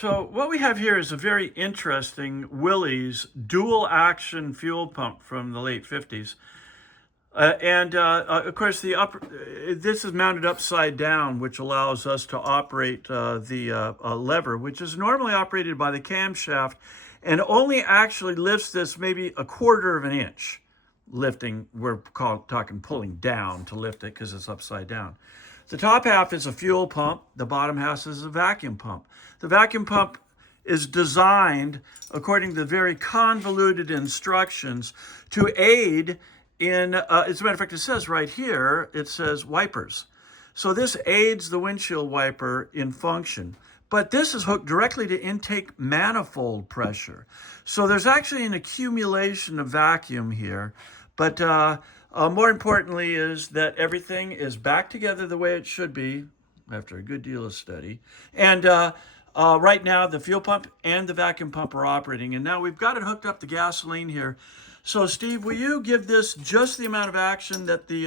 So what we have here is a very interesting Williys dual action fuel pump from the late 50s. Of course, this is mounted upside down, which allows us to operate the lever, which is normally operated by the camshaft and only actually lifts this maybe a quarter of an inch. Lifting, we're talking pulling down to lift it because it's upside down. The top half is a fuel pump. The bottom half is a vacuum pump. The vacuum pump is designed according to very convoluted instructions to aid in, as a matter of fact, it says right here, it says wipers. So this aids the windshield wiper in function. But this is hooked directly to intake manifold pressure. So there's actually an accumulation of vacuum here. But more importantly is that everything is back together the way it should be after a good deal of study. And right now, the fuel pump and the vacuum pump are operating. And now we've got it hooked up to gasoline here. So, Steve, will you give this just the amount of action that the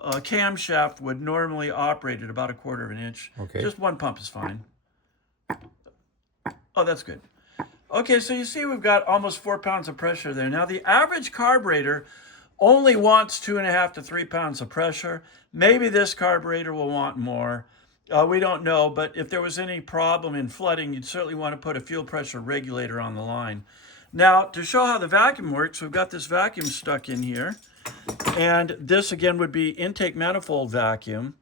camshaft would normally operate at about a quarter of an inch? Okay. Just one pump is fine. Oh, that's good. Okay, so you see we've got almost 4 pounds of pressure there. Now, the average carburetor only wants 2.5 to 3 pounds of pressure. Maybe this carburetor will want more. We don't know, but if there was any problem in flooding, you'd certainly want to put a fuel pressure regulator on the line. Now, to show how the vacuum works, we've got this vacuum stuck in here. And this, again, would be intake manifold vacuum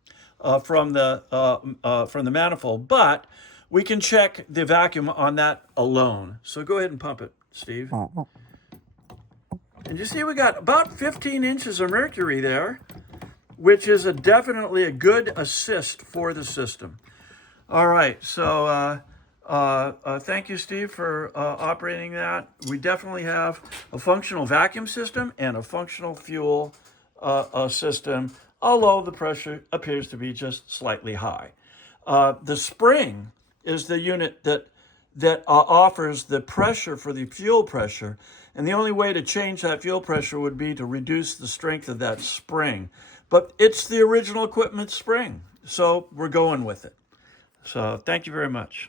from the manifold. But we can check the vacuum on that alone. So go ahead and pump it, Steve. And you see we got about 15 inches of mercury there, which is definitely a good assist for the system. All right, so thank you, Steve, for operating that. We definitely have a functional vacuum system and a functional fuel system, although the pressure appears to be just slightly high. The spring is the unit that offers the pressure for the fuel pressure, and the only way to change that fuel pressure would be to reduce the strength of that spring. But it's the original equipment spring, so we're going with it. So thank you very much.